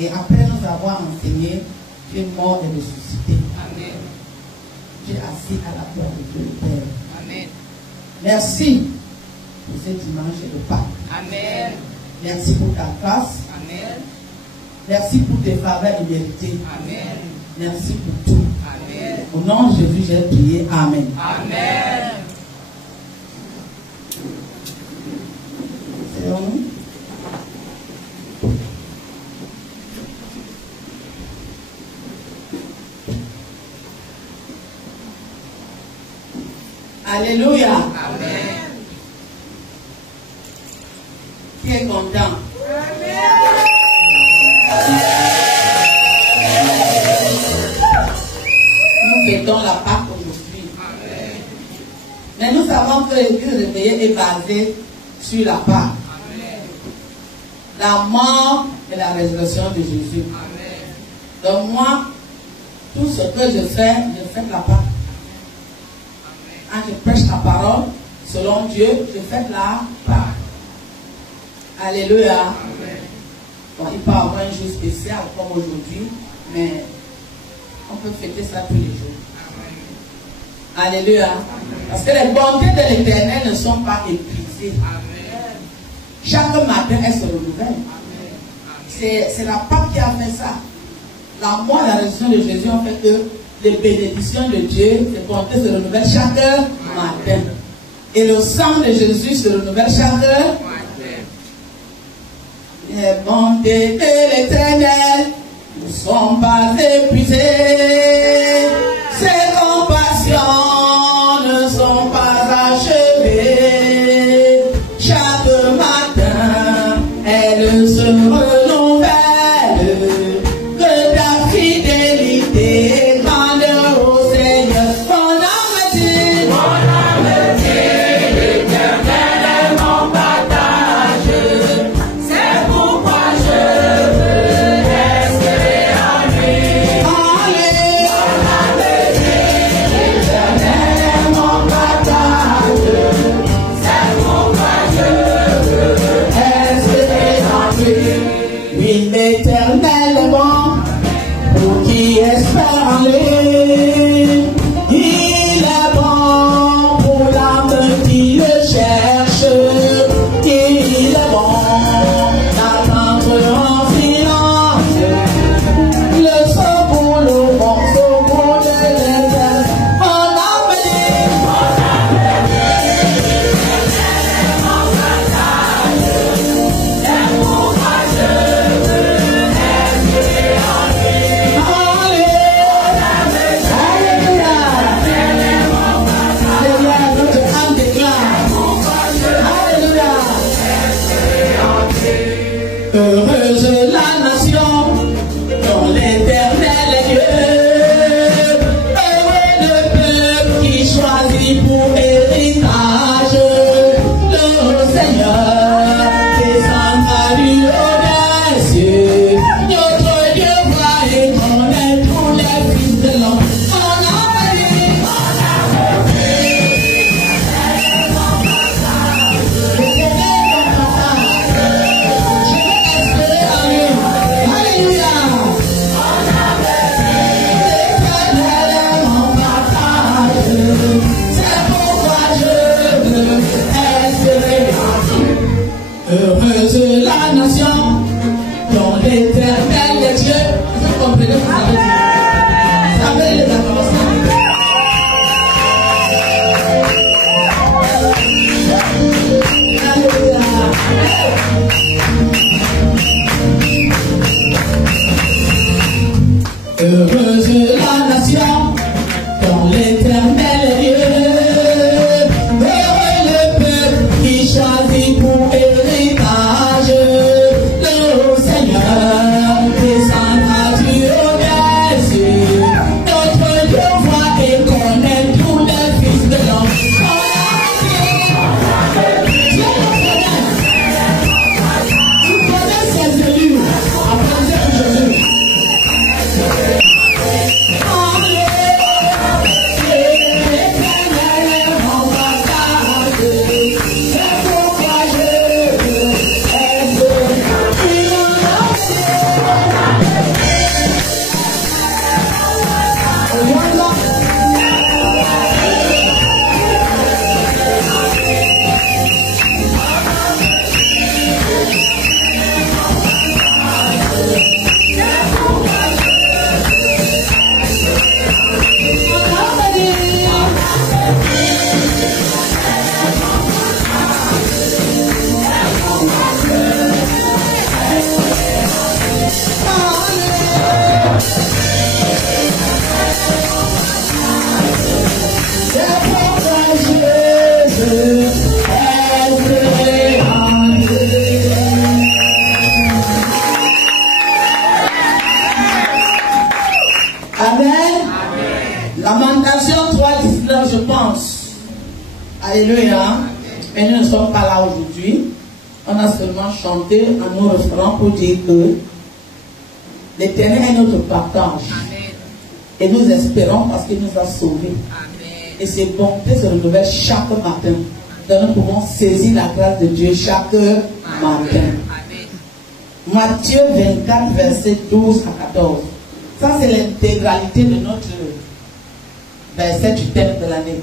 Et après nous avoir enseigné, tu es mort et ressuscité. Amen. Tu es assis à la droite de Dieu le Père. Amen. Merci pour ce dimanche de Pâques. Amen. Merci pour ta grâce. Amen. Merci pour tes faveurs imméritées. Amen. Merci pour tout. Amen. Au nom de Jésus, j'ai prié. Amen. Amen. C'est bon? Alléluia. Amen. Qui est content? Nous fêtons la Pâque aujourd'hui. Amen. Mais nous savons que l'église réveillée est basée sur la Pâque. Amen. La mort et la résurrection de Jésus. Amen. Donc moi, tout ce que je fais la Pâque. Quand je prêche la parole, selon Dieu, je fais la Pâque. Alléluia. Amen. Bon, il peut y avoir un jour spécial comme aujourd'hui, mais on peut fêter ça tous les jours. Amen. Alléluia. Parce que les bontés de l'Éternel ne sont pas épuisées. Amen. Chaque matin, elles se renouvellent. Amen. C'est la Pâque qui a fait ça. La mort et la résurrection de Jésus ont fait que les bénédictions de Dieu, les bontés se renouvellent chaque matin. Et le sang de Jésus se renouvelle chaque matin. Les bontés de l'Éternel ne sont pas épuisées. Ses compassions ne sont pas achevées. Chaque matin, elles se renouvellent. Que ta fidélité est grande au Seigneur. Mon âme dit, L'Éternel est mon partage. C'est pourquoi je veux rester en lui. L'Éternel est mon partage. C'est pourquoi je veux rester en lui. oui, l'Éternel est bon pour qui espère en lui. Il est bon pour l'âme qui le cherche. Il est bon d'attendre en silence. Le secours, le bon secours de l'Éternel. Mon âme dit, C'est pourquoi je veux rester en lui. Alléluia. Alléluia. Mais nous ne sommes pas là aujourd'hui. On a seulement chanté un nos refrain pour dire que l'Éternel est notre partage. Amen. Et nous espérons parce qu'il nous a sauvés. Amen. Et ses bontés se renouvellent chaque matin. Donc nous pouvons saisir la grâce de Dieu chaque matin. Amen. Matthieu 24, versets 12 à 14. Ça, c'est l'intégralité de notre verset du thème de l'année.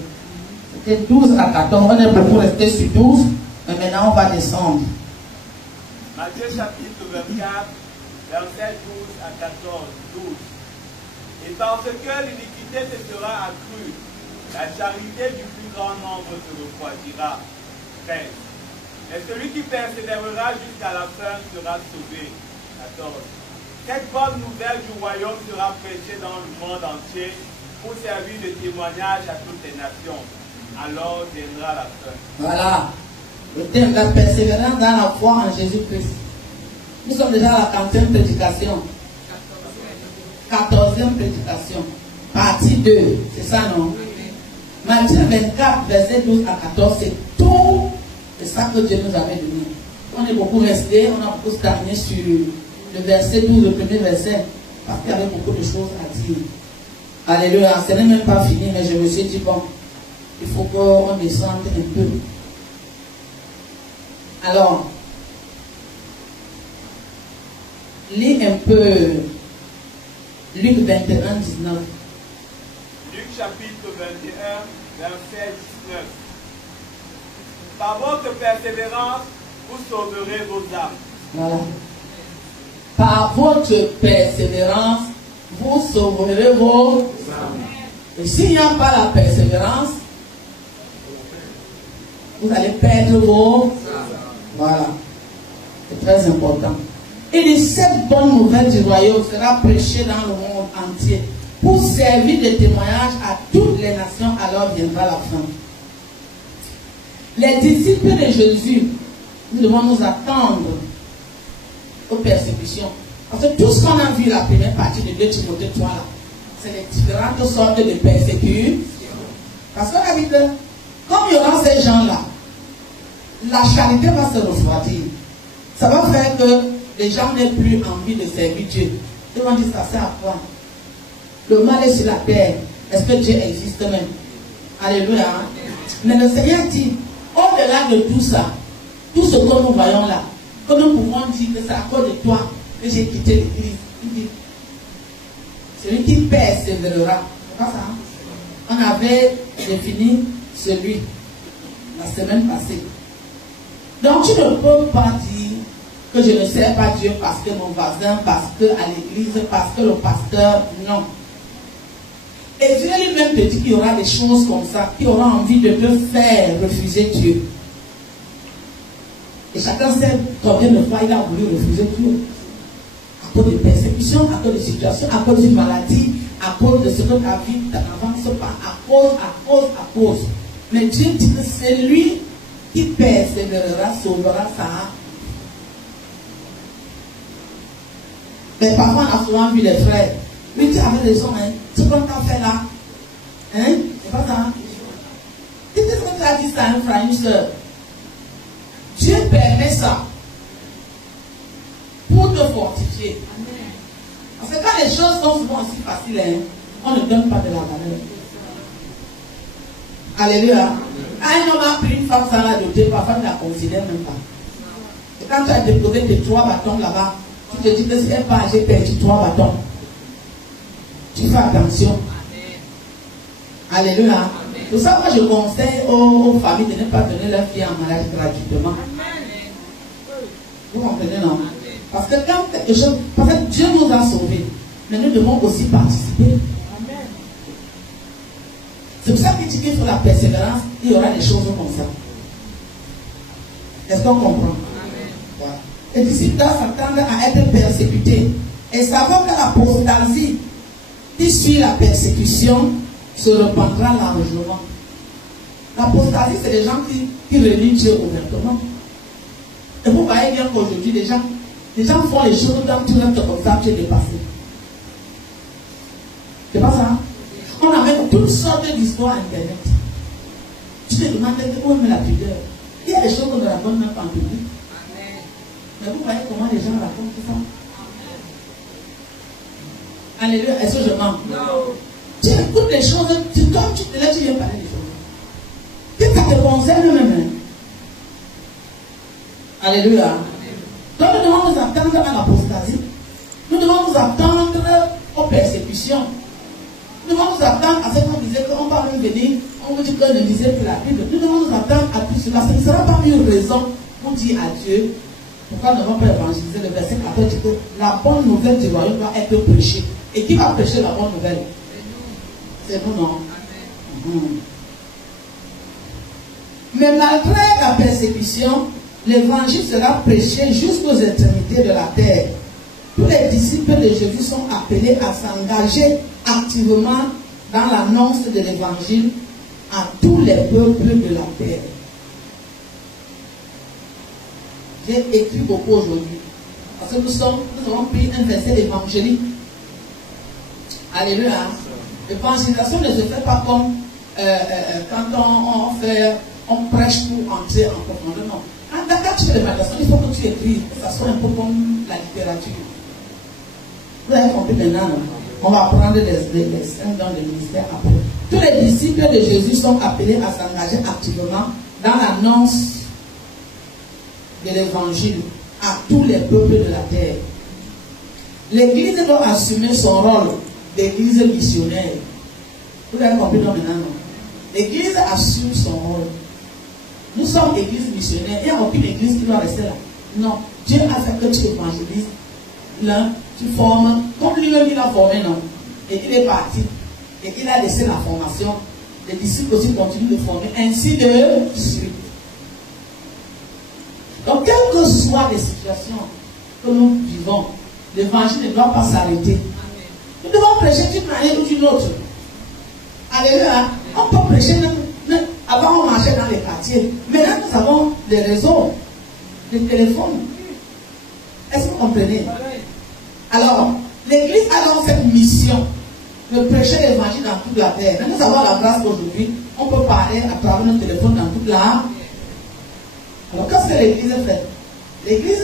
C'était 12 à 14. On est beaucoup resté sur 12, mais maintenant on va descendre. Matthieu chapitre 24, versets 12 à 14. 12. Et parce que l'iniquité te sera accrue, la charité du plus grand nombre se refroidira. 13. Et celui qui persévérera jusqu'à la fin sera sauvé. 14. Cette bonne nouvelle du royaume sera prêchée dans le monde entier pour servir de témoignage à toutes les nations. Alors viendra la fin. Voilà. Le thème de la persévérance dans la foi en Jésus-Christ. Nous sommes déjà à la 40e prédication. 14e prédication. Partie 2. C'est ça, non? Matthieu 24, verset 12 à 14. C'est tout de ça que Dieu nous avait donné. On est beaucoup resté, on a beaucoup stagné sur le verset 12, le premier verset. Parce qu'il y avait beaucoup de choses à dire. Alléluia. Ce n'est même pas fini, mais je me suis dit, bon, il faut qu'on descende un peu. Alors, lis un peu Luc 21, 19. Luc chapitre 21, verset 19. Par votre persévérance, vous sauverez vos âmes. Voilà. Par votre persévérance, vous sauverez vos âmes. Et s'il n'y a pas la persévérance, vous allez perdre vos âmes. Voilà. C'est très important. Et cette bonne nouvelle du royaume sera prêchée dans le monde entier pour servir de témoignage à toutes les nations, alors viendra la fin. Les disciples de Jésus, nous devons nous attendre aux persécutions. Parce que tout ce qu'on a vu la première partie de 2 Timothée 3 là, c'est les différentes sortes de persécutions. Parce qu'on a dit que, comme il y aura ces gens-là, la charité va se refroidir. Ça va faire que les gens n'aient plus envie de servir Dieu. Ils vont dire, ça sert à quoi? Le mal est sur la terre. Est-ce que Dieu existe même? Alléluia. Mais le Seigneur dit, au-delà de tout ça, tout ce que nous voyons là, que nous pouvons dire que c'est à cause de toi que j'ai quitté l'église. Il dit, celui qui persévérera. C'est pas ça, hein? On avait défini celui la semaine passée. Donc tu ne peux pas dire que je ne sers pas Dieu parce que mon voisin, parce que à l'église, parce que le pasteur, non. Et Dieu lui-même te dit qu'il y aura des choses comme ça, qui aura envie de te faire refuser Dieu. Et chacun sait combien de fois il a voulu refuser Dieu. À cause de persécutions, à cause de situations, à cause d'une maladie, à cause de ce que ta vie n'avance pas, à cause. Mais Dieu dit que c'est lui qui persévérera, sauvera sa âme. Mais parfois on a souvent vu les frères. Mais tu avais raison, hein. Ce qu'on t'a fait là, hein, c'est pas ça. Qu'est-ce que tu as dit ça à un frère, une soeur? Dieu permet ça pour te fortifier. Parce que quand les choses sont souvent aussi faciles, hein, on ne donne pas de la valeur. Alléluia. Un homme a pris une femme sans la doter, parfois ne la considère même pas. Et quand tu as déposé tes 3 bâtons là-bas, tu te dis que si elle part, j'ai perdu 3 bâtons. Tu fais attention. Amen. Alléluia. Pour ça, moi je conseille aux familles de ne pas donner leur fille en mariage gratuitement. Amen. Vous comprenez, non? Amen. Parce que quand quelque chose, parce que Dieu nous a sauvés, mais nous devons aussi participer. Amen. C'est pour ça qu'il dit qu'il faut la persévérance, il y aura des choses comme ça. Est-ce qu'on comprend? Voilà. Les disciples s'attendent à être persécutés. Et savons que l'apostasie qui suit la persécution se répandra largement. L'apostasie, c'est des gens qui relient Dieu ouvertement. Et vous voyez bien qu'aujourd'hui, les gens font les choses dans tout notre comme tu es dépassé. C'est pas ça? On a même toutes sortes d'histoires Internet. Tu te demandes où est la pudeur. Il y a des choses qu'on ne raconte même pas en public. Mais vous voyez comment les gens racontent tout ça. Alléluia. Est-ce que je mens? Non. Tu écoutes les choses, comme tu te lèves, tu viens parler des choses. Que ça te concerne même. Alléluia. Donc nous devons nous attendre à l'apostasie. Nous devons nous attendre aux persécutions. Nous devons nous attendre à ce qu'on disait qu'on va même venir, on vous dit qu'on ne lisait que la Bible. Nous devons nous attendre à tout cela. Ce ne sera pas une raison pour dire à Dieu pourquoi nous n'avons pas évangélisé. Le verset 14 dit que la bonne nouvelle du royaume doit être prêchée. Et qui va prêcher la bonne nouvelle? C'est nous, non? Mais malgré la persécution, l'évangile sera prêché jusqu'aux extrémités de la terre. Tous les disciples de Jésus sont appelés à s'engager activement dans l'annonce de l'évangile à tous les peuples de la terre. J'ai écrit beaucoup aujourd'hui. Parce que nous avons pris un verset évangélique. Alléluia. L'évangélisation ne se fait pas comme quand on prêche pour entrer en profondeur. Non. Quand tu fais l'évangélisation, il faut que tu écrives, que ça soit un peu comme la littérature. Vous avez compris maintenant, non? On va prendre les scènes dans le ministère après. Tous les disciples de Jésus sont appelés à s'engager activement dans l'annonce de l'évangile à tous les peuples de la terre. L'Église doit assumer son rôle d'église missionnaire. Vous avez compris maintenant, non? L'Église assume son rôle. Nous sommes église missionnaire. Il n'y a aucune église qui doit rester là. Non. Dieu a fait que tu évangélises. Là, tu formes, comme lui-même il a formé, non? Et il est parti. Et il a laissé la formation. Les disciples aussi continuent de former. Ainsi de suite. Donc, quelles que soient les situations que nous vivons, l'évangile ne doit pas s'arrêter. Nous devons prêcher d'une manière ou d'une autre. Alléluia. On peut prêcher, avant on marchait dans les quartiers. Maintenant, nous avons des réseaux, des téléphones. Est-ce que vous comprenez? Alors, l'Église a donc cette mission de prêcher l'évangile dans toute la terre. Nous avons la grâce qu'aujourd'hui, on peut parler à travers nos téléphones dans toute la. Alors, qu'est-ce que l'Église fait? L'Église,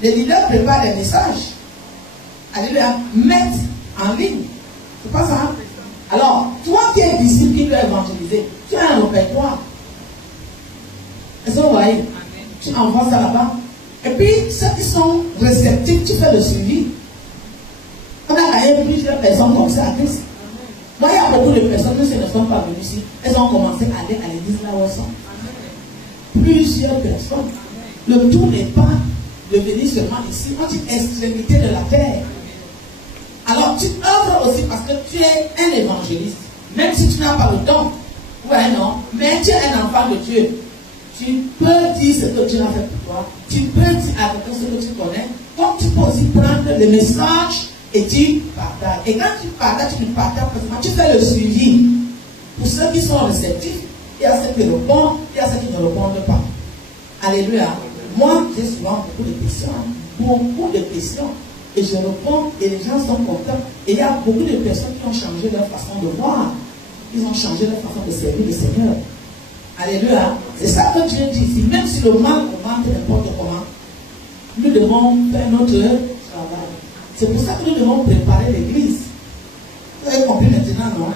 les leaders préparent des messages. Alléluia, mettent en ligne. C'est pas ça? Alors, toi qui es disciple qui doit évangéliser, tu as un répertoire. Est-ce que vous voyez? Tu envoies ça là-bas. Et puis, ceux qui sont réceptifs, tu fais le suivi. On a gagné plusieurs personnes comme ça à Christ. Moi, il y a beaucoup de personnes qui ne sont pas venues ici. Elles ont commencé à aller à l'église là où elles sont. Plusieurs personnes. Le tout n'est pas de venir seulement ici. On dit extrémité de la terre. Alors, tu œuvres aussi parce que tu es un évangéliste. Même si tu n'as pas le don. Ouais, non. Mais tu es un enfant de Dieu. Tu peux dire ce que Dieu a fait pour toi. Tu peux dire à quelqu'un ce que tu connais. Comme tu peux aussi prendre le message et tu partages. Et quand tu partages, tu partages parce que tu fais le suivi. Pour ceux qui sont réceptifs, il y a ceux qui répondent, il y a ceux qui ne répondent pas. Alléluia. Moi, j'ai souvent beaucoup de questions. Beaucoup de questions. Et je réponds et les gens sont contents. Et il y a beaucoup de personnes qui ont changé leur façon de voir. Ils ont changé leur façon de servir le Seigneur. Alléluia. C'est ça que Dieu dit ici. Même si le mal augmente n'importe comment, nous devons faire notre travail. C'est pour ça que nous devons préparer l'église. Vous avez compris maintenant, non?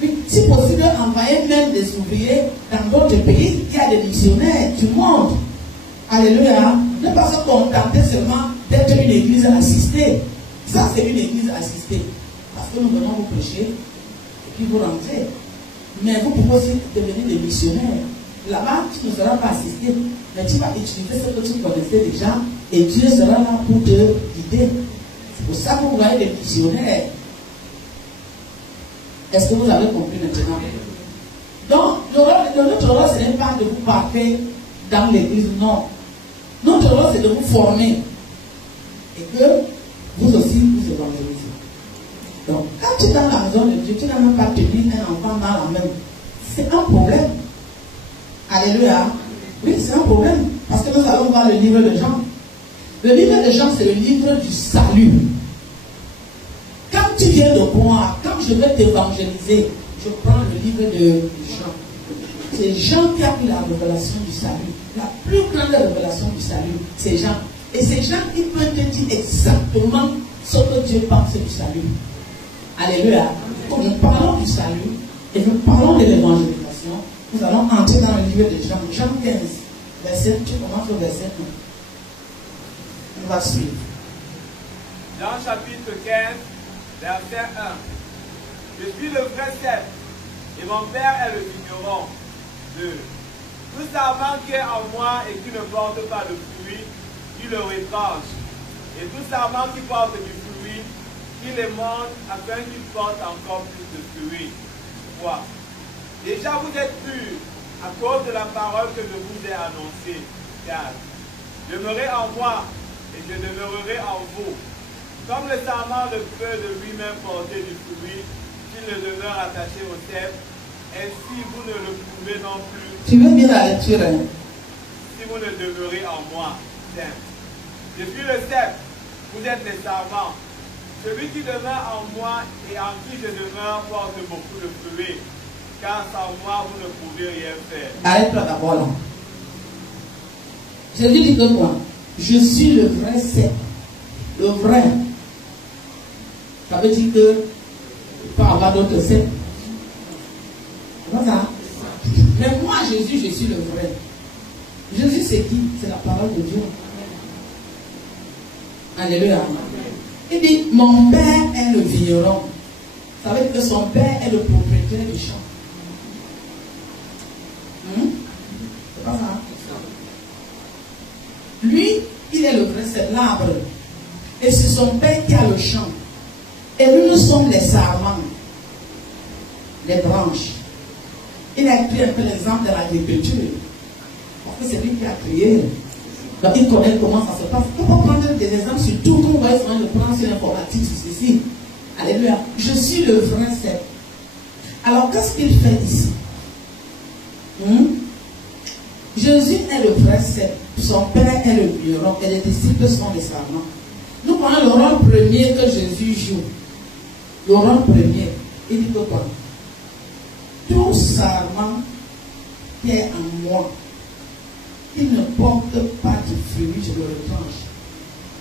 Mais si possible, envoyer même des ouvriers dans d'autres pays. Il y a des missionnaires du monde. Alléluia. Ne pas se contenter seulement d'être une église assistée. Ça, c'est une église assistée. Parce que nous venons vous prêcher et puis vous rentrez. Mais vous pouvez aussi devenir des missionnaires. Là-bas, tu ne seras pas assisté. Mais tu vas utiliser ce que tu connaissais déjà et Dieu sera là pour te guider. C'est pour ça que vous voyez des missionnaires. Est-ce que vous avez compris maintenant? Donc, notre rôle, ce n'est pas de vous parler dans l'église, non. Notre rôle, c'est de vous former. Et que vous aussi, vous évangélisez. Donc, quand tu es dans la maison de Dieu, tu n'as même pas tenu un enfant dans la main. C'est un problème. Alléluia. Oui, c'est un problème. Parce que nous allons voir le livre de Jean. Le livre de Jean, c'est le livre du salut. Quand tu viens de moi, quand je vais t'évangéliser, je prends le livre de Jean. c'est Jean qui a eu la révélation du salut. La plus grande révélation du salut, c'est Jean. Et c'est Jean qui peut te dire exactement ce que Dieu pense du salut. Alléluia. Quand nous parlons du salut et nous parlons de l'évangélisation, nous allons entrer dans le livre de Jean. Jean 15, verset, tu commences au verset 1. On va suivre. Jean chapitre 15, verset 1. Je suis le vrai cep et mon père est le vigneron. 2. Tout sarment qui est en moi et qui ne porte pas de fruit, il le retranche. Et tout sarment qui porte du fruit, il les monte afin qu'il porte encore plus de fruits. 3. Déjà vous êtes purs à cause de la parole que je vous ai annoncée. 4. Demeurez en moi et je demeurerai en vous. Comme le sarment ne peut de lui-même porter du fruit, s'il ne demeure attaché au cep, ainsi vous ne le pouvez non plus. Tu veux bien la lecture, hein? Si vous ne demeurez en moi. 5. Je suis le cep, vous êtes les sarments. Celui qui demeure en moi et en qui je demeure porte beaucoup de fruits, car sans moi vous ne pouvez rien faire. Arrête-toi d'abord là. Jésus dit que moi, je suis le vrai cep. Le vrai. Ça veut dire que il peut y avoir d'autres cep. C'est ça? Mais moi, Jésus, je suis le vrai. Jésus, c'est qui? C'est la parole de Dieu. Alléluia. Il dit, mon père est le vigneron. Ça veut dire que son père est le propriétaire du champ. C'est pas ça? Lui, il est le vrai, c'est l'arbre. Et c'est son père qui a le champ. Et nous, nous sommes les sarments, les branches. Il a pris un peu l'exemple de l'agriculture. Parce que c'est lui qui a créé. Donc il connaît comment ça se passe. On peut prendre des exemples sur tout, comme on va essayer de prendre sur l'informatique, sur ceci. Alléluia. Je suis le vrai cep. Alors qu'est-ce qu'il fait ici? Jésus est le vrai cep. Son père est le vigneron et les disciples sont les sarments. Nous prenons le rôle premier que Jésus joue. Le rôle premier. Il dit que quoi? Tout sarment qui est en moi, il ne porte pas de fruit, je le retranche.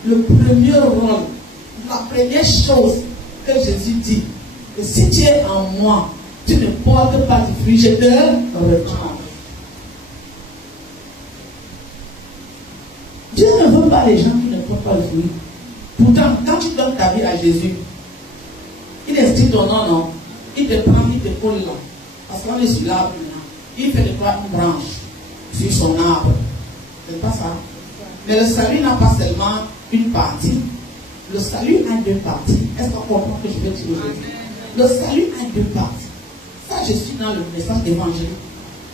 Le premier rôle, la première chose que Jésus dit, que si tu es en moi, tu ne portes pas de fruit, je te retranche. Dieu ne veut pas les gens qui ne portent pas de fruit. Pourtant, quand tu donnes ta vie à Jésus, il estime ton nom, non? Il te prend, il te colle là. Parce qu'on est sur l'arbre maintenant. Il fait de toi une branche sur son arbre. C'est pas ça. Mais le salut n'a pas seulement une partie. Le salut a deux parties. Est-ce qu'on comprend que je vais dire aujourd'hui? Le salut a deux parties. Ça, je suis dans le message d'évangile.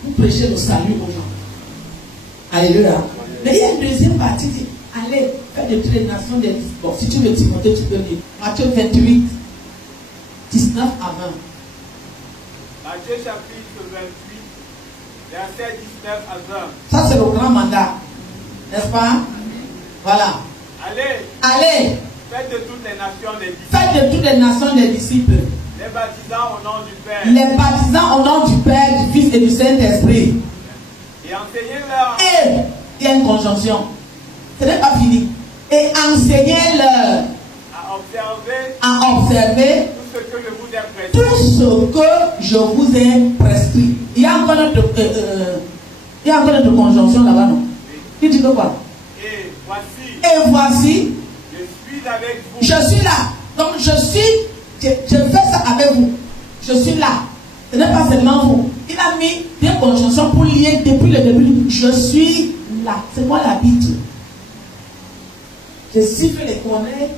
Vous prêchez le salut aux gens. Alléluia. Mais il y a une deuxième partie qui dit, allez, faites de toutes les nations des... Bon, si tu veux Timothée, tu peux lire. Matthieu 28, 19 à 20. Matthieu chapitre 28, verset 19 à 20. Ça, c'est le grand mandat. N'est-ce pas? Voilà. Allez, faites de toutes les nations des disciples. Faites de toutes les nations des disciples. Les baptisant au nom du Père. Les baptisant au nom du Père, du Fils et du Saint-Esprit. Et enseignez-leur. Et il y a une conjonction. Ce n'est pas fini. Et enseignez-leur à observer tout ce que je vous ai prescrit. Tout ce que je vous ai prescrit. Il y a encore notre conjonction là-bas, non? Il dit que quoi? Et voici. Je suis avec vous. Je suis là. Donc je fais ça avec vous. Je suis là. Ce n'est pas seulement vous. Il a mis des conjonctions pour lier depuis le début. Je suis là. C'est moi l'habitude. Je siffle les corneilles,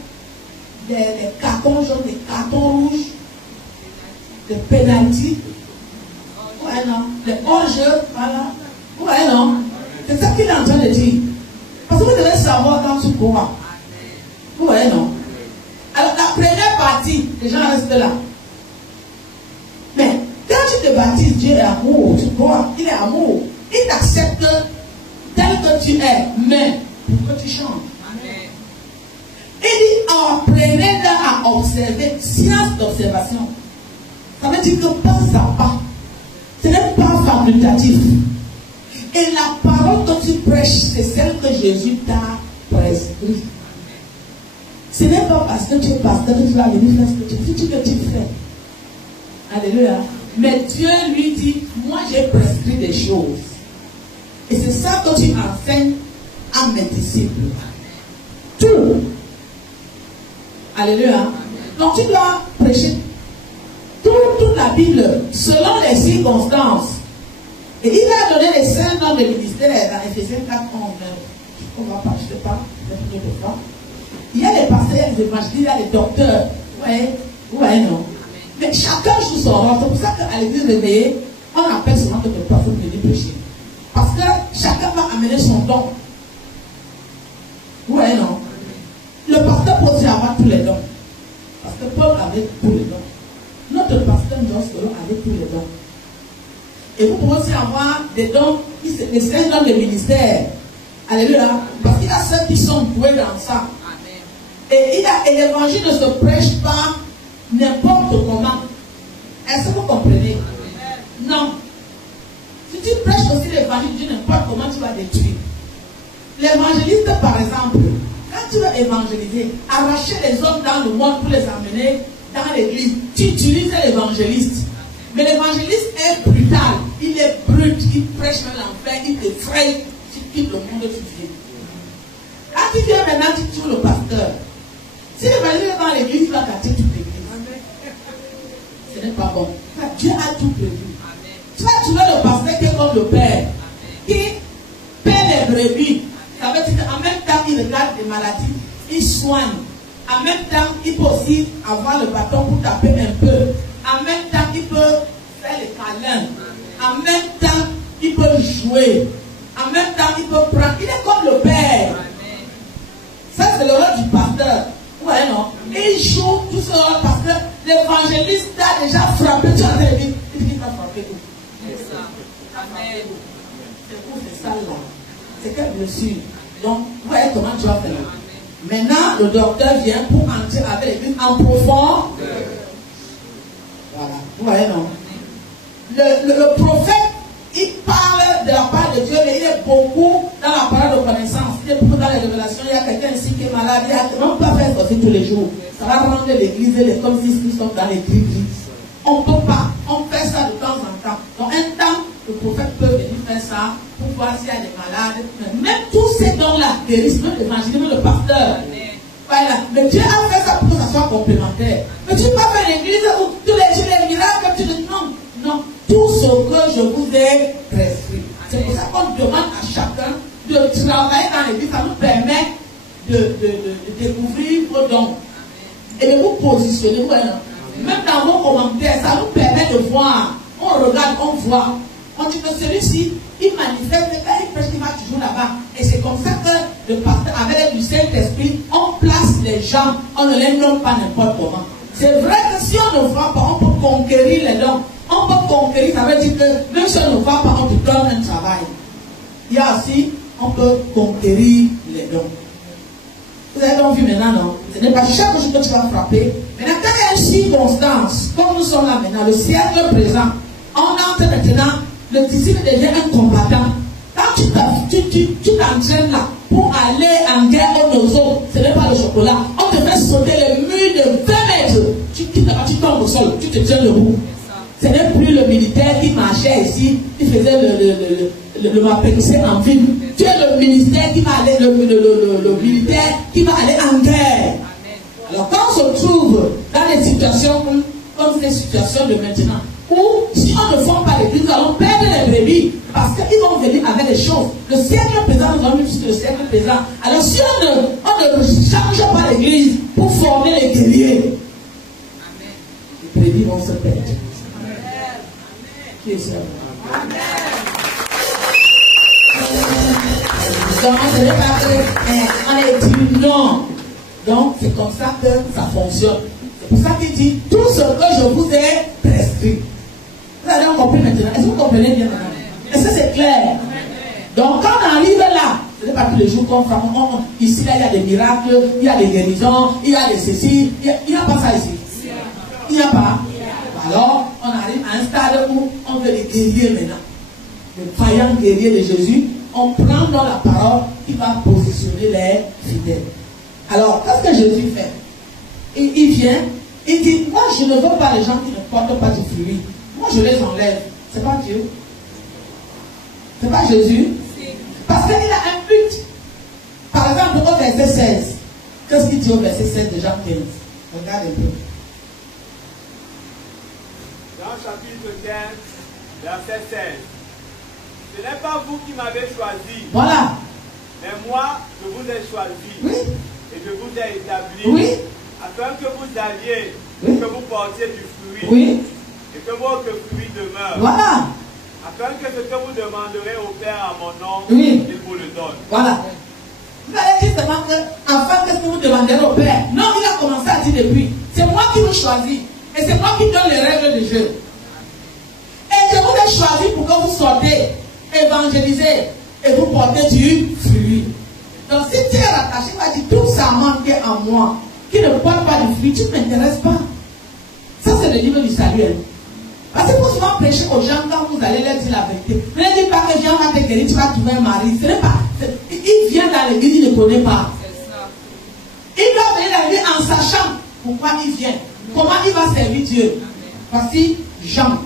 les cartons jaunes, les cartons rouges, les pénalties. Ouais, non. Les hors-jeux, voilà. Ouais, non. C'est ça qu'il est en train de dire. Parce que vous devez savoir quand tu cours. Ouais, non. Alors, la première partie, les gens restent là. Mais, quand tu te baptises, Dieu est amour. Tu crois, il est amour. Il t'accepte tel que tu es. Mais, pour que tu changes. Il dit, apprenez-le à observer. Science d'observation. Ça veut dire que pas à pas. Ce n'est pas facultatif. Et la parole que tu prêches, c'est celle que Jésus t'a prescrite. Ce n'est pas parce que tu es pasteur que tu vas venir faire ce que tu fais. Tu fais. Alléluia. Mais Dieu lui dit, moi j'ai prescrit des choses. Et c'est ça que tu enseignes à mes disciples. Tout. Alléluia. Donc tu dois prêcher toute la Bible selon les circonstances. Et il a donné les 5 noms de ministère dans Éphésiens 4, 11. On ne va pas, je ne sais pas, il y a les pasteurs, il y a les évangélistes, il y a les docteurs. Ouais, non. Mais chacun joue son rôle. C'est pour ça qu'à l'église réveillée, on appelle souvent que le prophète venir prêcher. Parce que chacun va amener son don. Ouais, non. Le pasteur peut aussi avoir tous les dons. Parce que Paul avait tous les dons. Notre pasteur nous avait tous les dons. Et vous pouvez aussi avoir des dons, les 5 dons de ministère. Alléluia. Parce qu'il y a ceux qui sont doués dans ça. Et l'évangile ne se prêche pas n'importe comment. Est-ce que vous comprenez? Non. Si tu prêches aussi l'évangile, tu n'importe comment, tu vas détruire. L'évangéliste, par exemple, quand tu vas évangéliser, arracher les hommes dans le monde pour les amener dans l'église, tu utilises l'évangéliste. Mais l'évangéliste est brutal, il est brut, il prêche dans l'enfer, il t'effraie, tu quittes le monde, tu viens. Quand tu viens maintenant, tu tues le pasteur. Si l'évangéliste est dans l'église, il va gâter toute l'église. Ce n'est pas bon. Dieu a tout prévu. Tu vas tuer le pasteur qui est comme le père, qui paie les brebis. Ça veut dire qu'en même temps, il regarde des maladies, il soigne. En même temps, il peut aussi avoir le bâton pour taper un peu. En même temps, il peut faire les câlins. En même temps, il peut jouer. En même temps, il peut prendre. Il est comme le père. Ça, c'est le rôle du pasteur. Ouais, non. Et il joue tout ce rôle parce que l'évangéliste t'a déjà frappé. Tu as dit, il t'a frappé où? C'est ça. Amen. C'est où c'est ça là? C'est quelle blessure? Donc, ouais, comment tu vas faire? Maintenant, le docteur vient pour entrer avec l'église en profond. Voilà. Ouais, non. Le prophète, il parle de la part de Dieu, mais il est beaucoup dans la parole de connaissance. Il est beaucoup dans les révélations. Il y a quelqu'un ici qui est malade. Il y a on ne peut pas faire ça tous les jours. Ça va rendre l'église comme si ils sont dans les gris. On ne peut pas. On fait ça de temps en temps. Donc, un temps, le prophète peut venir faire ça pour voir s'il y a des malades. Même tous ces dons-là guérissent, même l'évangile, même le pasteur. Voilà. Mais Dieu a fait ça pour que ça soit complémentaire. Mais tu ne peux pas faire l'église où tous les miracles, tu dis non. Non. Tout ce que je vous ai prescrit. C'est pour ça qu'on demande à chacun de travailler dans l'église. Ça nous permet de découvrir vos dons. Et de vous positionner. Même dans vos commentaires, ça nous permet de voir. On regarde, on voit. On dit que celui-ci, il manifeste, il prêche, il va toujours là-bas. Et c'est comme ça que le pasteur, avec du Saint-Esprit, on place les gens, on ne les nomme pas n'importe comment. C'est vrai que si on ne voit pas, on peut conquérir les dons. On peut conquérir, ça veut dire que même si on ne voit pas, on te donne un travail. Il y a aussi, on peut conquérir les dons. Vous avez donc vu maintenant, non? Ce n'est pas chaque jour que tu vas frapper. Maintenant, quand il y a une circonstance, comme nous sommes là maintenant, le siècle présent, on entre maintenant, le disciple devient un combattant. Quand tu t'entraînes là pour aller en guerre aux autres, ce n'est pas le chocolat. On te fait sauter les murs de 20 mètres. Tu quittes là-bas, tu tombes au sol, tu te tiens debout. Ce n'est plus le militaire qui marchait ici, qui faisait le mapécissé en ville. Tu es le ministère qui va aller, le militaire qui va aller en guerre. Alors quand on se trouve dans des situations comme ces situations de maintenant, où si on ne forme pas l'église, nous allons perdre les brebis, parce qu'ils vont venir avec des choses. Le siècle présent, nous allons vivre le siècle présent. Alors si on ne change pas l'église pour former les guerriers, les brebis vont se perdre. Qui est ça? Donc, ce n'est pas qu'on est dit non. Donc, c'est comme ça que ça fonctionne. C'est pour ça qu'il dit tout ce que je vous ai prescrit. Vous avez compris maintenant? Est-ce que vous comprenez bien maintenant? Est-ce que c'est clair? Donc, quand on arrive là, ce n'est pas tous les jours qu'on frappe. Ici, là, il y a des miracles, il y a des guérisons, il y a des ceci. Il n'y a pas ça ici. Il n'y a pas. Alors, on arrive à un stade où on veut les guérir maintenant. les vaillants guerriers de Jésus, on prend dans la parole qui va positionner les fidèles. Alors, qu'est-ce que Jésus fait? Il vient, il dit, moi je ne veux pas les gens qui ne portent pas du fruit. Moi je les enlève. C'est pas Dieu. C'est pas Jésus. Parce qu'il a un but. Par exemple, au verset 16. Qu'est-ce qu'il dit au verset 16 de Jean 15? Regardez un peu. Jean chapitre 15, verset 16. Ce n'est pas vous qui m'avez choisi. Voilà. Mais moi, je vous ai choisi. Oui. Et je vous ai établi. Oui. Afin que vous alliez, Oui. que vous portiez du fruit. Oui. Et que votre fruit demeure. Voilà. Afin que ce que vous demanderez au Père à mon nom, Oui. il vous le donne. Voilà. Vous allez dire seulement que, afin que ce que vous demanderez au Père. Non, il a commencé à dire depuis. C'est moi qui vous choisis. Et c'est moi qui donne les règles du jeu. Et je vous ai choisi pour que vous sortez, évangélisez et vous portez du fruit. Donc si tu es rattaché, il va dire tout ça manque en moi, qui ne porte pas de fruit, tu ne m'intéresses pas. Ça c'est le livre du salut. Hein. Parce que vous souvent prêcher aux gens quand vous allez leur dire la vérité. Ne leur dites pas que viens, on va te guérir, tu vas trouver un mari. Ce n'est pas. Il vient dans l'église, il ne connaît pas. Il doit venir dans l'église en sachant pourquoi il vient. Comment il va servir Dieu. Voici Jean.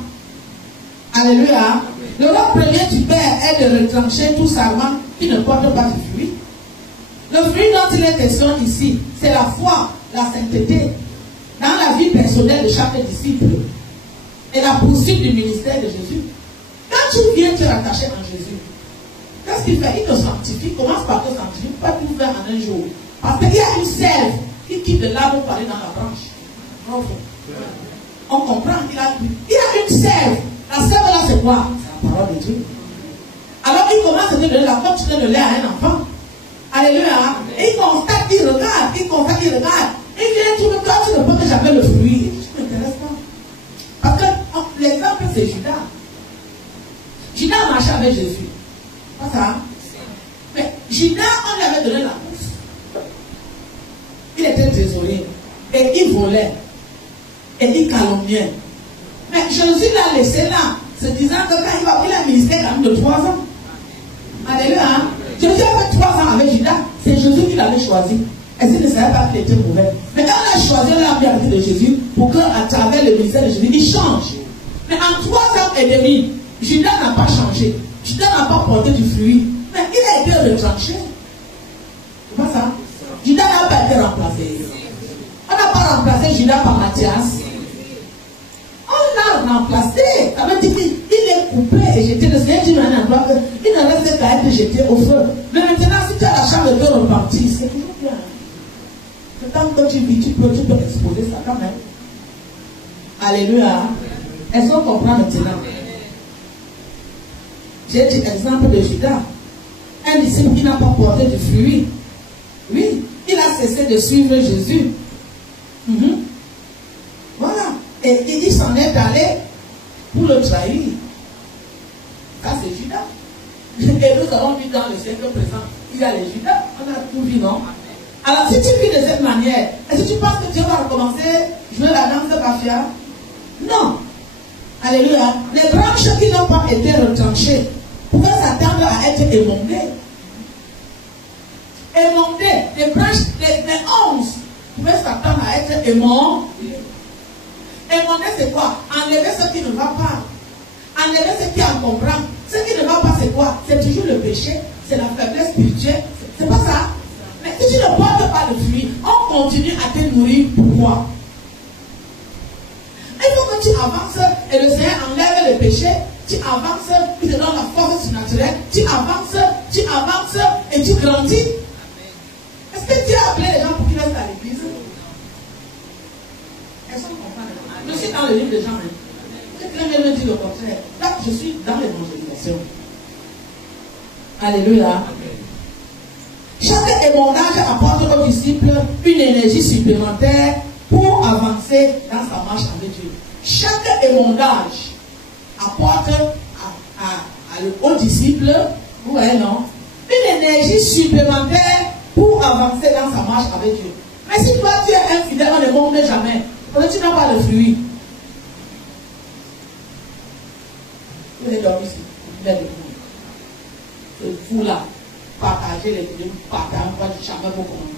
Alléluia. Le rôle premier du Père est de retrancher tout serment qui ne porte pas du fruit. Le fruit dont il est question ici, c'est la foi, la sainteté, dans la vie personnelle de chaque disciple et la poursuite du ministère de Jésus. Quand tu viens te rattacher en Jésus, qu'est-ce qu'il fait? Il te sanctifie. Commence par te sanctifier. Pas tout faire en un jour. Parce qu'il y a une sève qui quitte de l'arbre pour aller dans la branche. On comprend qu'il a une sève. La sève là, c'est quoi? C'est la parole de Dieu. Alors il commence à te donner la comme tu donnes le lait à un enfant. Alléluia. Et il constate, il regarde, il constate, il regarde. Et il vient tout le temps, tu ne peux que jamais le fruit. Je ne m'intéresse pas. Parce que l'exemple, c'est Judas. Judas marchait avec Jésus. Pas ça? Mais Judas, on lui avait donné la bourse. Il était trésorier. Et il volait. Et il calomniait. Mais Jésus l'a laissé là, se disant que quand il a ministré quand même de 3 ans. Alléluia. Jésus avait 3 ans avec Judas. C'est Jésus qui l'avait choisi. Et s'il ne savait pas qu'il était mauvais. Mais quand on a choisi la vie de Jésus, pour qu'à travers le ministère de Jésus, il change. Mais en 3 ans et demi, Judas n'a pas changé. Judas n'a pas porté du fruit. Mais il a été retranché. C'est pas ça? Judas n'a pas été remplacé. On n'a pas remplacé Judas par Matthias. On l'a remplacé. Ça veut dire qu'il est coupé et jeté. Le Seigneur dit dans un endroit qu'il ne reste qu'à être jeté au feu. Mais maintenant, si tu as la chance de te repentir, c'est toujours bien. C'est tant que tu vis, tu peux exposer ça quand même. Alléluia. Est-ce qu'on comprend maintenant? J'ai dit exemple de Judas. Un disciple qui n'a pas porté de fruit. Oui, il a cessé de suivre Jésus. Voilà. Et il s'en est allé pour le trahir. Ça, c'est Judas. Et nous avons vu dans le siècle présent, il y a les Judas, on a tout vu, non? Alors, si tu vis de cette manière, est-ce que tu penses que Dieu va recommencer à jouer la danse de mafia? Non. Alléluia. Les branches qui n'ont pas été retranchées pouvaient s'attendre à être émondées. Émondées. Les branches, les 11 pouvaient s'attendre à être émondées. Émondé, c'est quoi? Enlever ce qui ne va pas. Enlever ce qui encombrant. Ce qui ne va pas, c'est quoi? C'est toujours le péché. C'est la faiblesse spirituelle. C'est pas ça? Mais si tu ne portes pas de fruits, on continue à te nourrir. Pourquoi? Il faut que tu avances et le Seigneur enlève le péché. Tu avances, il te donne la force surnaturelle. Tu avances et tu grandis. Est-ce que Dieu a appelé les gens pour qu'ils restent à l'église? Est-ce qu'on comprend? Je suis dans le livre de Jean. Quelqu'un vient me dire le contraire. Là, je suis dans l'évangélisation. Alléluia. Chaque émondage apporte aux disciples une énergie supplémentaire pour avancer dans sa marche avec Dieu. Chaque émondage apporte aux disciples, vous voyez non, une énergie supplémentaire pour avancer dans sa marche avec Dieu. Mais si toi tu es infidèle, on ne monte jamais. Parce que tu n'as pas de fruit. Vous êtes dormi ici. Vous êtes debout. partager les films, partager, on va jamais vous comprendre.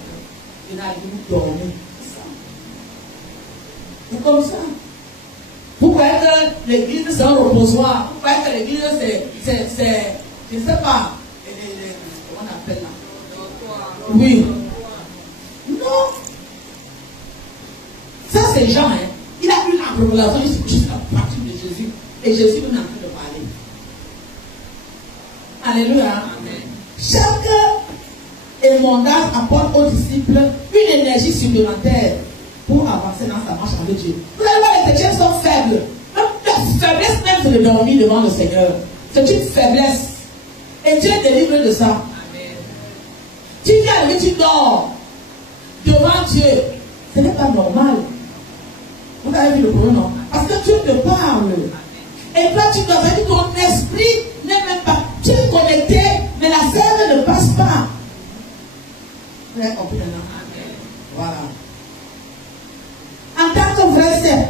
Il a dû dormir. C'est comme ça. Vous voyez que l'église c'est un reposoir. Vous voyez que l'église c'est, je ne sais pas, comment on appelle là? Oui. Non. Ça c'est Jean, hein. Il a eu la révélation jusqu'à partir de Jésus. Et Jésus nous a en train de parler. Alléluia. Amen. Chaque émondage apporte aux disciples une énergie supplémentaire pour avancer dans sa marche avec Dieu. Vous allez voir, les chrétiens sont faibles. La faiblesse même, c'est de dormir devant le Seigneur. C'est une faiblesse. Et Dieu délivre de ça. Amen. Tu viens et tu dors devant Dieu. Ce n'est pas normal. Vous avez vu le problème, non? Parce que Dieu te parle. Et toi, tu dois dire ton esprit n'est même pas. Tu es connecté, mais la sève ne passe pas. Vous avez compris maintenant? Voilà. En tant que vrai sève,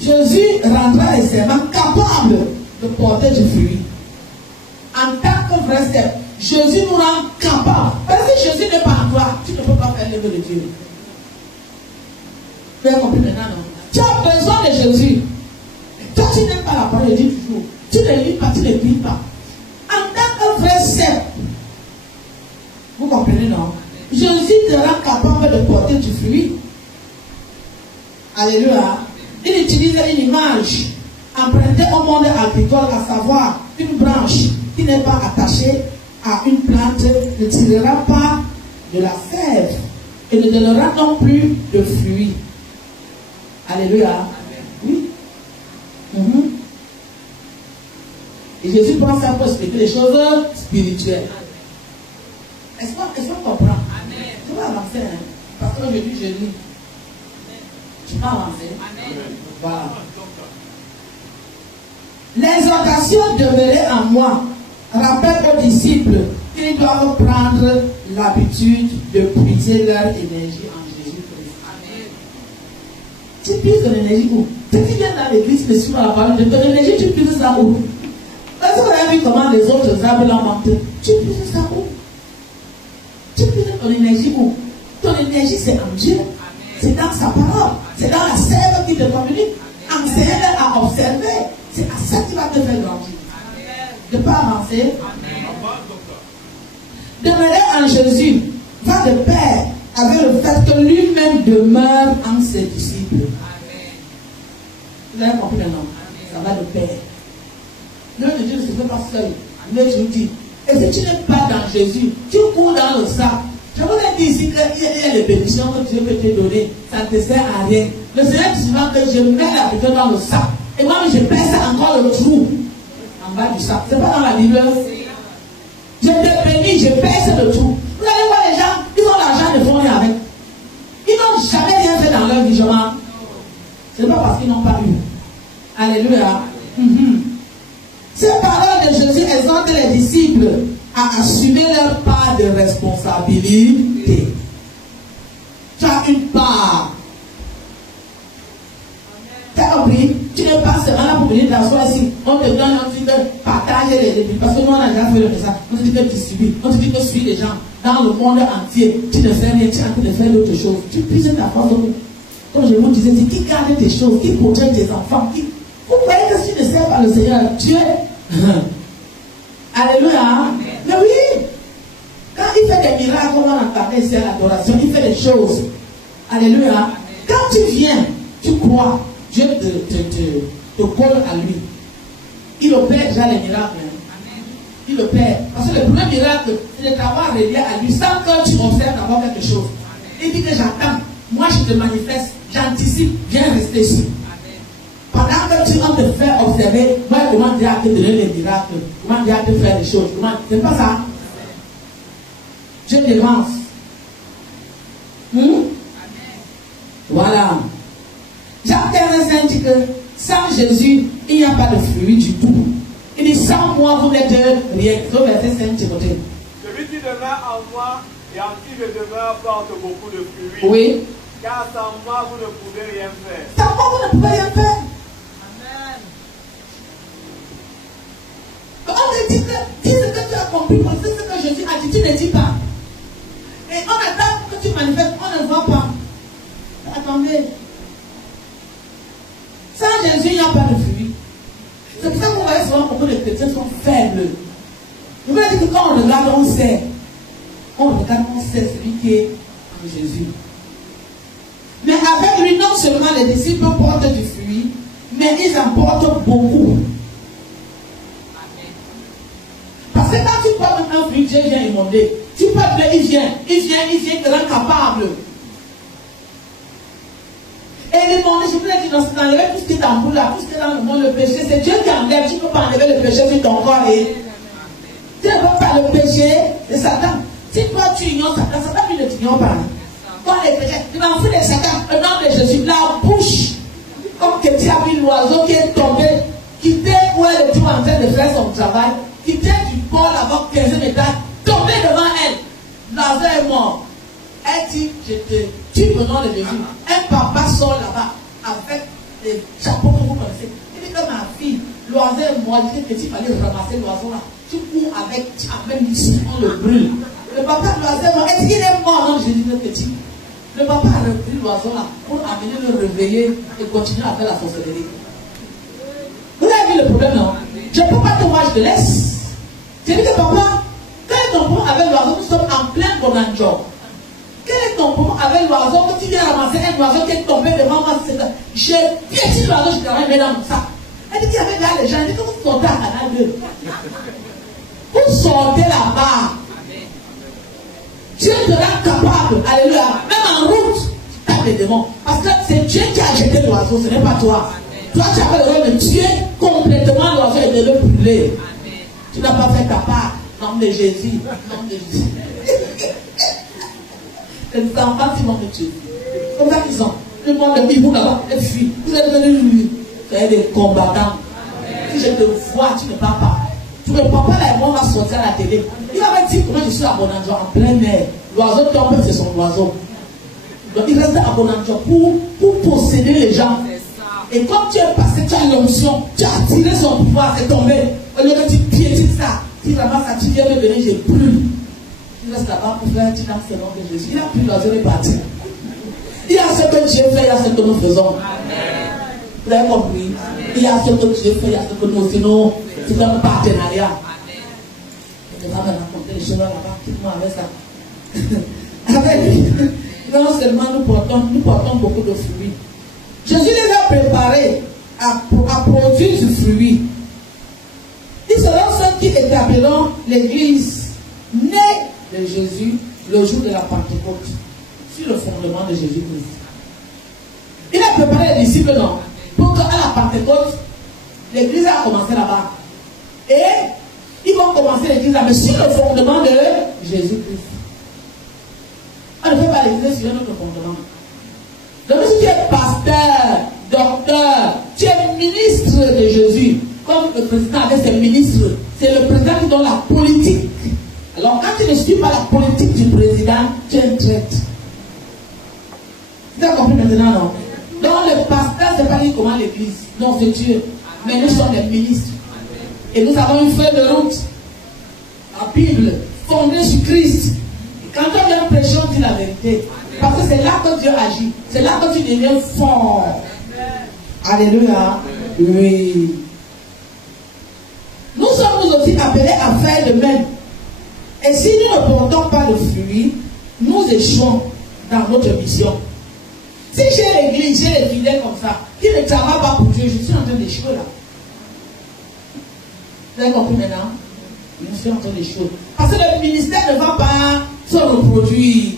Jésus rendra les serments capables de porter du fruit. En tant que vrai sève, Jésus nous rend capables. Parce que Jésus n'est pas en toi, tu ne peux pas faire l'œuvre de Dieu. Vous avez compris maintenant, non? Tu as besoin de Jésus. Toi, tu n'aimes pas la parole de Dieu toujours. Tu ne lis pas, tu ne pries pas. En tant que vrai sève, vous comprenez, non? Jésus te rend capable de porter du fruit. Alléluia. Il utilise une image empruntée au monde agricole, à savoir une branche qui n'est pas attachée à une plante ne tirera pas de la sève et ne donnera non plus de fruits. Alléluia. Oui. Et Jésus prend ça pour expliquer les choses spirituelles. Est-ce qu'on comprend? Tu vas avancer, hein? Parce que aujourd'hui, je lis. Tu vas avancer. Voilà. L'exhortation demeurée en moi rappelle aux disciples qu'ils doivent prendre l'habitude de puiser leur énergie en Jésus-Christ. Tu puises ton énergie où? Tu viens dans l'église, mais sur la parole de ton énergie, tu puises ça où? Est-ce que vous avez vu comment les autres arbres l'ont monté? Tu puises ça où? Tu puises ton énergie où? Ton énergie, c'est en Dieu. C'est dans sa parole. C'est dans la sève qui te communique. Enseigne à observer. C'est à ça qui va te faire grandir. De ne pas avancer. Demeurer en Jésus va de pair avec le fait que lui-même demeure en ses disciples. Vous avez compris maintenant? Ça va de pair. L'œuvre de Dieu ne se fait pas seul. Mais je vous dis, et si tu n'es pas dans Jésus, tu cours dans le sac. Je vous ai dit ici qu'il y a les bénédictions que Dieu peut te donner. Ça ne te sert à rien. Le Seigneur dit souvent que je mets la bénédiction dans le sac. Et moi, je perce encore le trou en bas du sac. Ce n'est pas dans la Bible. Je te bénis, je perce le trou. Vous allez voir les gens, ils ont l'argent, ils ne font rien avec. Ils n'ont jamais rien fait dans leur vie. Ce n'est pas parce qu'ils n'ont pas eu. Alléluia. Ces paroles de Jésus exhortent les disciples à assumer leur part de responsabilité. Tu as une part. Tu as compris? Tu n'es pas seulement là pour venir t'asseoir ici. On te donne un truc de partager les débuts. Parce que nous, on a déjà fait le message. On te dit que tu subis. On te dit que tu suis les gens dans le monde entier. Tu ne fais rien, tu es en train de faire d'autres choses. Tu puisses ta force. Comme je vous disais, qui garde tes choses, qui protège tes enfants. Vous voyez que si tu ne sers pas le Seigneur, tu es. Alléluia. Mais oui. Quand il fait des miracles, comme on entendait ici à l'adoration, il fait des choses. Alléluia. Quand tu viens, tu crois, Dieu te colle à lui. Il opère déjà les miracles. Il opère. Parce que le premier miracle, c'est de t'avoir relié à lui sans que tu observes d'abord quelque chose. Il dit que j'attends. Moi, je te manifeste. J'anticipe. Viens rester ici. Pendant que tu vas te faire observer, moi, comment Dieu a te donné les miracles, comment Dieu a te faire les choses, comment... C'est pas ça. Dieu t'avance. Voilà. Jacques 15 dit que sans Jésus, il n'y a pas de fruit du tout. Il dit sans moi, vous n'êtes rien. Donc, verset 5, Timothée. Celui qui demeure en moi et en qui je demeure porte beaucoup de fruits. Oui. Car sans moi, vous ne pouvez rien faire. Sans moi, vous ne pouvez rien faire. On te dit que dis ce que tu as compris, parce que ce que je Jésus a dit, tu ne dis pas. Et on attend que tu manifestes, on ne voit pas. Attendez. Sans Jésus, il n'y a pas de fruit. C'est pour ça que vous voyez souvent beaucoup de chrétiens sont faibles. Je veux dire que quand on regarde, on sait. On regarde, on sait celui qui est en Jésus. Mais avec lui, non seulement les disciples portent du fruit, mais ils en portent beaucoup. Parce que quand tu portes un fruit, Dieu vient émonder. Tu portes le, il vient, te rend capable. Et les mondes, je vous l'ai dit, d'enlever tout ce qui est en vous là, tout ce qui est dans le monde, le péché, c'est Dieu qui enlève. Tu ne peux pas enlever le péché sur ton corps. Et tu ne peux pas le péché, c'est Satan. Si toi tu ignores Satan, Satan lui ne t'ignore pas. Quand les péchés, tu m'en fous de Satan, au nom de Jésus, la bouche, comme que tu as vu l'oiseau qui est tombé, quitté où elle est en train de faire son travail, quitté du pôle avant 15e étage, tombé devant elle. L'oiseau est mort. Elle dit, je te tue au nom de Jésus. Un papa sort là-bas avec les chapeaux que vous connaissez. Il dit que ma fille, l'oiseau est mort. Il dit que tu fallait ramasser l'oiseau là. Tu cours avec, tu amènes ici, on le brûle. Le papa de l'oiseau est mort. Est-ce qu'il est mort? Non, je dis le petit. Le papa a repris l'oiseau là pour amener le réveiller et continuer à faire la sorcellerie. Vous avez vu le problème, non? Je ne peux pas te voir, je te laisse. J'ai dit que papa, quel est ton problème avec l'oiseau? Nous sommes en plein bonanjo. Quel est ton problème avec l'oiseau que tu viens ramasser un oiseau qui est tombé devant moi? J'ai piétiné l'oiseau, je t'ai mis dans mon sac. Elle dit qu'il y avait là les gens, elle dit que vous sortez à Canal 2. Vous sortez là-bas. Dieu te rend capable, alléluia, même en route, tu tapes les démons. Parce que c'est Dieu qui a jeté l'oiseau, ce n'est pas toi. Toi, tu as le rôle de tuer complètement l'oiseau et de le brûler. Tu n'as pas fait ta part. Nom de Jésus, nom de Jésus. Les enfants, ils vont me tuer. Comme ça qu'ils sont. Le monde de Bibou là-bas, les filles, vous êtes venus lui. Vous êtes des combattants. Si je te vois, tu ne parles pas. Tu ne parles pas là, on va sortir à la télé. Il va me dire comment je suis à Bonanjo en plein air. L'oiseau tombe, c'est son oiseau. Donc il reste à Bonanjo pour posséder les gens. Et comme tu es passé, tu as l'onction, tu as tiré son pouvoir, c'est tombé. Au lieu que tu piétines ça, tu ramasses ça, tu viens me venir, j'ai plus. Tu restes là-bas pour faire, tu danses le nom de Jésus. Il a plus l'oiseau est parti. Il y a ce que Dieu fait, il y a ce que nous faisons. Vous avez compris? Il y a ce que Dieu fait, il y a ce que nous faisons. C'est un partenariat. Je ne vais pas me raconter les choses là-bas, quitte-moi avec ça. Avec lui, non seulement nous portons beaucoup de fruits. Jésus les a préparés à produire du fruit. Ils seront ceux qui établiront l'église née de Jésus le jour de la Pentecôte, sur le fondement de Jésus-Christ. Il a préparé les disciples, non? Pour qu'à la Pentecôte, l'église a commencé là-bas. Et ils vont commencer l'église là, mais sur le fondement de Jésus-Christ. On ne fait pas l'église sur notre fondement. Donc si tu es pasteur, docteur, tu es ministre de Jésus, comme le président avait ses ministres, c'est le président qui donne la politique. Alors quand tu ne suis pas la politique du président, tu es un traître. Vous avez compris maintenant, non? Donc le pasteur, c'est pas lui comment l'église. Non, c'est Dieu. Mais nous sommes les ministres. Et nous avons une feuille de route. La Bible, fondée sur Christ. Et quand on vient prêcher, on dit la vérité. Parce que c'est là que Dieu agit. C'est là que tu deviens fort. Alléluia. Oui. Nous sommes aussi appelés à faire de même. Et si nous ne portons pas de fruits, nous échouons dans notre mission. Si j'ai l'église, j'ai les fidèles comme ça, qui ne travaillent pas pour Dieu, je suis en train d'échouer là. Vous avez compris maintenant? Je suis en train d'échouer. Parce que le ministère ne va pas se reproduire.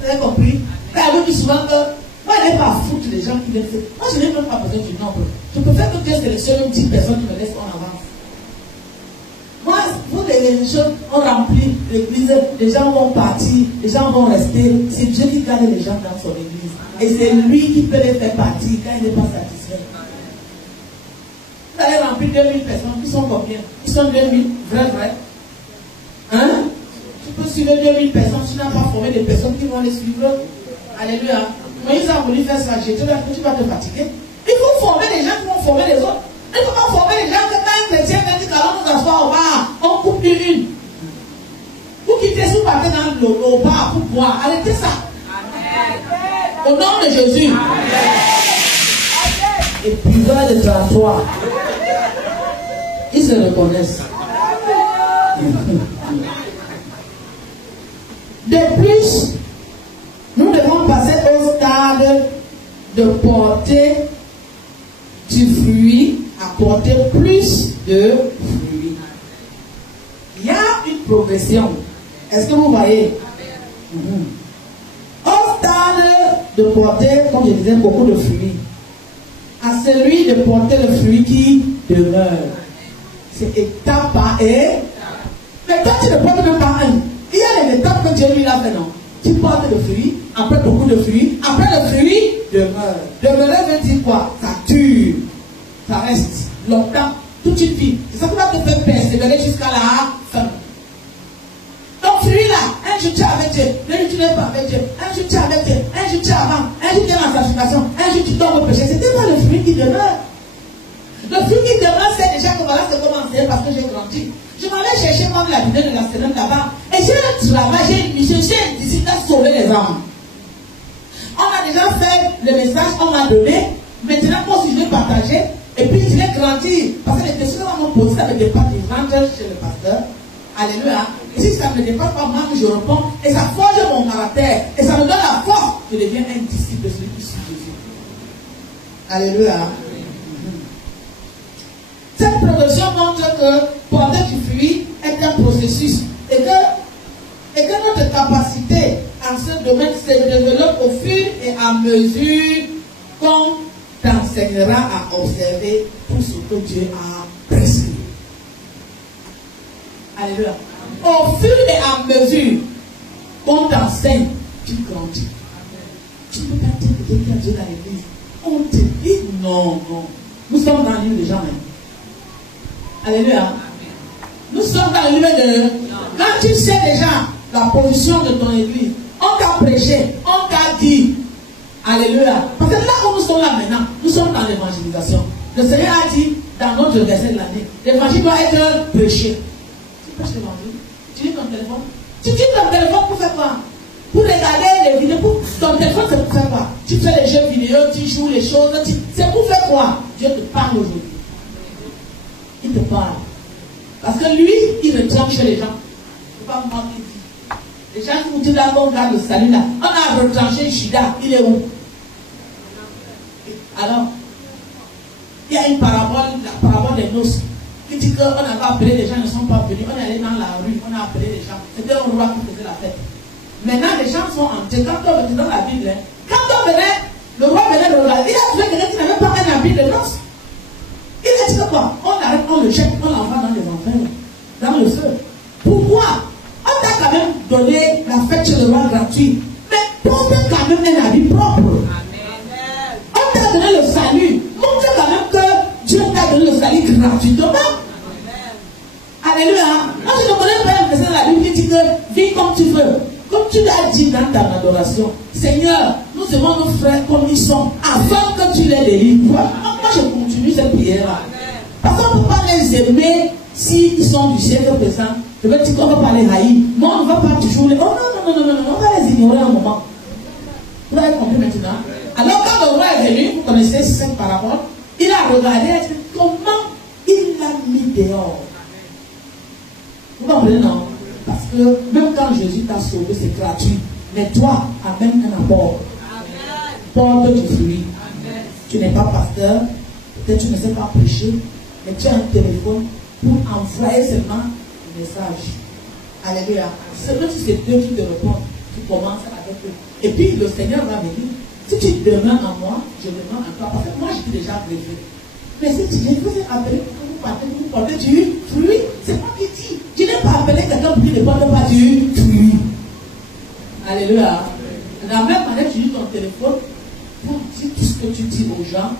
Vous avez compris? Car vous dites souvent que moi, je n'ai pas à foutre les gens qui viennent faire. Moi, je n'ai même pas besoin du nombre. Je préfère que Dieu sélectionne 10 personnes qui me laissent en avance. Moi, vous, les gens ont rempli l'église, les gens vont partir, les gens vont rester. C'est Dieu qui garde les gens dans son église. Et c'est lui qui peut les faire partir quand il n'est pas satisfait. Vous allez remplir 2000 personnes, qui sont combien? Qui sont 2000, vrai? Hein? Tu peux suivre 2000 personnes, tu n'as pas formé des personnes qui vont les suivre. Alléluia. Moïse a voulu faire ça, tu vas te fatiguer. Il faut former les gens qui vont former les autres. Il ne faut pas former les gens que quand un chrétien vient dire qu'allons nous asseoir au bar, on coupe partez dans le bar pour boire. Arrêtez ça. Au nom de Jésus. Et buveurs de trottoir. Ils se reconnaissent. De plus, nous devons passer au stade de porter du fruit, à porter plus de fruits. Il y a une progression. Est-ce que vous voyez? Au stade de porter, comme je disais, beaucoup de fruits, à celui de porter le fruit qui demeure. C'est étape par étape. Mais quand tu ne portes même pas un, il y a les étapes que Dieu lui a fait, non? Tu portes le fruit, après beaucoup de fruits, après le fruit demeure. Demeurer veut dire quoi? Ça dure, ça reste longtemps, toute une vie. C'est ça qui va te faire persévérer jusqu'à la fin. Donc celui-là, un jour tu es avec Dieu, un jour tu n'es pas avec Dieu, un jour tu es avec Dieu, un jour tu es avant, un jour tu es dans la sanctification, un jour tu tombes au péché. C'était pas le fruit qui demeure. Le fruit qui demeure, c'est déjà que voilà, c'est commencé parce que j'ai grandi. Je m'allais chercher comme la vidéo de la semaine là-bas. Et j'ai un travail, j'ai une mission, j'ai un disciple à sauver les âmes. On a déjà fait le message, on m'a donné. Maintenant, moi aussi je vais partager. Et puis je vais grandir. Parce que les questions qu'on m'a posées, ça me dépasse. Je rentre chez le pasteur. Alléluia. Et si ça ne me dépasse pas, moi je réponds. Et ça forge mon caractère. Et ça me donne la force. Je deviens un disciple de celui qui suit Jésus. Alléluia. Cette progression montre que porter du fruit est un processus et que notre capacité en ce domaine se développe au fur et à mesure qu'on t'enseignera à observer tout ce que Dieu a prescrit. Alléluia. Au fur et à mesure qu'on t'enseigne, tu grandis. Tu ne peux pas dire que tu as Dieu dans l'église. On te dit non, non. Nous sommes dans l'île des gens même. Alléluia. Nous sommes dans le livre de... Quand tu sais déjà la position de ton église, on t'a prêché, on t'a dit. Alléluia. Parce que là où nous sommes là maintenant, nous sommes dans l'évangélisation. Le Seigneur a dit dans notre verset de l'année, l'évangile doit être prêché. Tu prêches l'évangile. Tu dis ton téléphone. Tu dis ton téléphone pour faire quoi? Pour regarder les vidéos. Ton téléphone c'est pour faire quoi? Tu fais les jeux vidéo, tu joues les choses. C'est pour faire quoi? Dieu te parle aujourd'hui. Il te parle. Parce que lui, il retranche les gens. C'est pas moi qui dis. Les gens qui vous disent là, on regarde le salut là. On a retranché Judas. Il est où? Alors, il y a une parabole, la parabole des noces, qui dit qu'on avait appelé les gens, ils ne sont pas venus. On est allé dans la rue, on a appelé les gens. C'était un roi qui faisait la fête. Maintenant, les gens sont entrés. Quand on venait dans la Bible, quand on venait, le roi venait de regarder. Il a trouvé quelqu'un qui n'avait pas un habit de noces. Il a dit quoi? On arrête, on le jette, on l'envoie dans les enfers, dans le feu. Pourquoi? On t'a quand même donné la fête chez le roi gratuit. Mais porte quand même un habit propre. Amen. On t'a donné le salut. Montre quand même que Dieu t'a donné le salut gratuitement. Amen. Alléluia. Moi je ne connais pas un verset de la Bible qui dit que vis comme tu veux. Comme tu l'as dit dans ta adoration. Seigneur, nous aimons nos frères comme ils sont, afin que tu les délivres. Moi je continue cette prière-là. Parce qu'on ne peut pas les aimer s'ils sont du siècle présent. Je veux dire qu'on ne va pas les haïr. Non, on ne va pas toujours les... Oh non, on va les ignorer un moment. Vous avez compris maintenant? Alors quand le roi est venu, vous connaissez cette parabole, il a regardé et dit comment il l'a mis dehors. Vous comprenez, non? Parce que même quand Jésus t'a sauvé, c'est gratuit. Mais toi, amène un apport. Porte du fruit. Tu n'es pas pasteur, peut-être tu ne sais pas prêcher, mais tu as un téléphone pour envoyer seulement le message. Alléluia. C'est même si c'est Dieu qui te répond, tu commences avec eux. Et puis le Seigneur va venir. Si tu demandes en moi, je demande en toi. Parce que moi, je suis déjà greffé. Mais si tu viens, vous êtes appelé pour vous porter du fruit. C'est moi qui dis. Tu n'es pas appelé quelqu'un pour qui ne porte pas du fruit. Alléluia. De la même manière, tu dis ton téléphone pour dire tout ce que tu dis aux gens,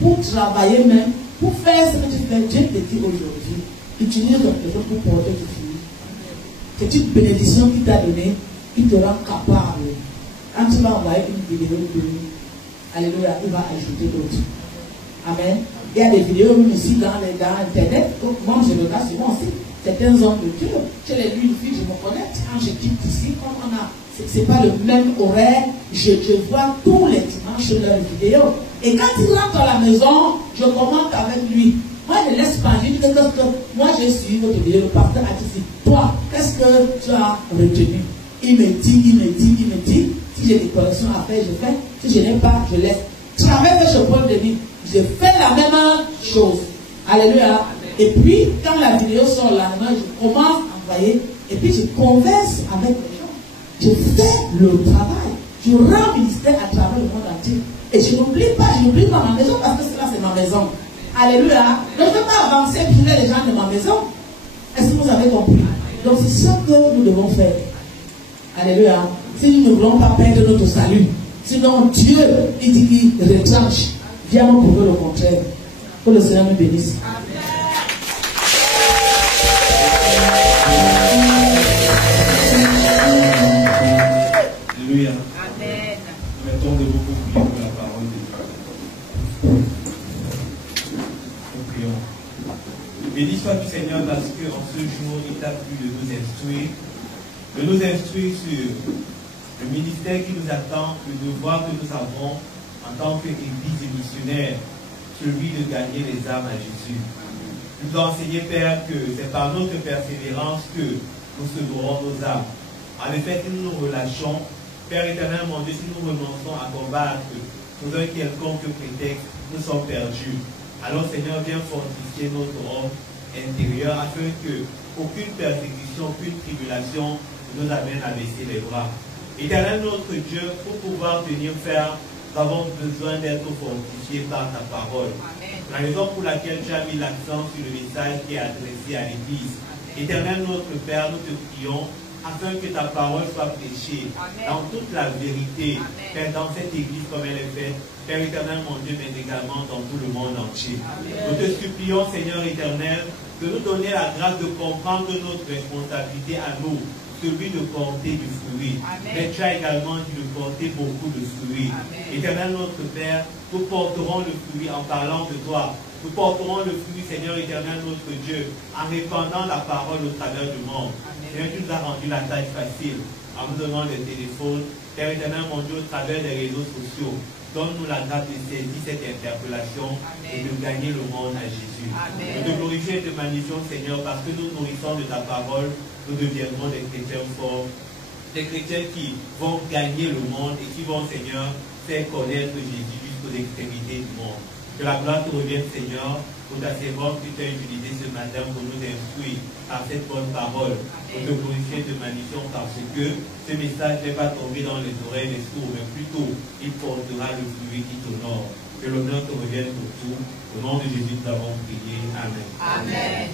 pour travailler même, pour faire ce que tu fais. Dieu te dit aujourd'hui, utilise ton téléphone pour porter du fruit. C'est une bénédiction qu'il t'a donnée, qui te rend capable. Quand tu vas envoyer une vidéo de lui, alléluia, il va ajouter d'autres. Amen. Il y a des vidéos même ici dans Internet. Moi, je regarde souvent aussi. certains hommes de Dieu. Je l'ai lu une fille, je me connais. Quand je quitte ici, comme on a, c'est pas le même horaire, je vois tous les dimanches leurs vidéos. Et quand il rentre à la maison, je commente avec lui. Moi, je laisse pas. Je dis que moi, j'ai suivi votre vidéo, le pasteur a dit, toi, qu'est-ce que tu as retenu? Il me dit. Si j'ai des corrections à faire, je fais. Si je n'ai pas, je laisse. Jamais que je peux le dire. Je fais la même chose. Alléluia. Et puis, quand la vidéo sort là, je commence à envoyer. Et puis, je converse avec les gens. Je fais le travail. Je rends ministère à travers le monde entier. Et je n'oublie pas ma maison parce que cela, c'est ma maison. Alléluia. Donc, je ne peux pas avancer pour les gens de ma maison. Est-ce que vous avez compris? Donc, c'est ça que nous devons faire. Alléluia. Si nous ne voulons pas perdre notre salut, sinon Dieu, il dit qu'il retranche. Viens nous prouver le contraire. Que le Seigneur nous bénisse. Alléluia. Amen. Nous mettons debout pour prier pour la parole de Dieu. Nous prions. Béni sois-tu Seigneur parce qu'en ce jour, il t'a plu de nous instruire sur le ministère qui nous attend, le devoir que nous avons en tant qu'Église et missionnaire, celui de gagner les âmes à Jésus. Nous dois enseigner, Père, que c'est par notre persévérance que nous sauverons nos âmes. En effet, si nous nous relâchons, Père éternel, mon Dieu, si nous renonçons à combattre sous un quelconque prétexte, nous sommes perdus. Alors, Seigneur, viens fortifier notre homme intérieur afin que aucune persécution, aucune tribulation nous amène à baisser les bras. Éternel, notre Dieu, pour pouvoir tenir ferme, nous avons besoin d'être fortifiés par ta parole. Amen. La raison pour laquelle tu as mis l'accent sur le message qui est adressé à l'Église. Éternel, notre Père, nous te prions afin que ta parole soit prêchée dans toute la vérité, Père, dans cette Église comme elle est faite, Père éternel, mon Dieu, mais également dans tout le monde entier. Amen. Nous te supplions, Seigneur éternel, de nous donner la grâce de comprendre notre responsabilité à nous, celui de porter du fruit. Amen. Mais tu as également dit de porter beaucoup de fruits. Amen. Éternel, notre Père, nous porterons le fruit en parlant de toi. Nous porterons le fruit, Seigneur éternel, notre Dieu, en répandant la parole au travers du monde. Seigneur, tu nous as rendu la tâche facile en nous donnant des téléphones. Père éternel, mon Dieu, au travers des réseaux sociaux. Donne-nous la grâce de saisir cette interpellation. Amen. Et de gagner le monde à Jésus. Amen. Nous te glorifions et te magnifions, Seigneur, parce que nous nourrissons de ta parole, nous deviendrons des chrétiens forts, des chrétiens qui vont gagner le monde et qui vont, Seigneur, faire connaître Jésus jusqu'aux extrémités du monde. Que la gloire te revienne, Seigneur, pour ta servante que tu as utilisée ce matin pour nous instruire par cette bonne parole. Nous te glorifions et te magnifions parce que ce message n'est pas tombé dans les oreilles des sourds, mais plutôt il portera le fruit qui t'honore. Que l'honneur te revienne pour tout. Au nom de Jésus, nous avons prié. Amen. Amen.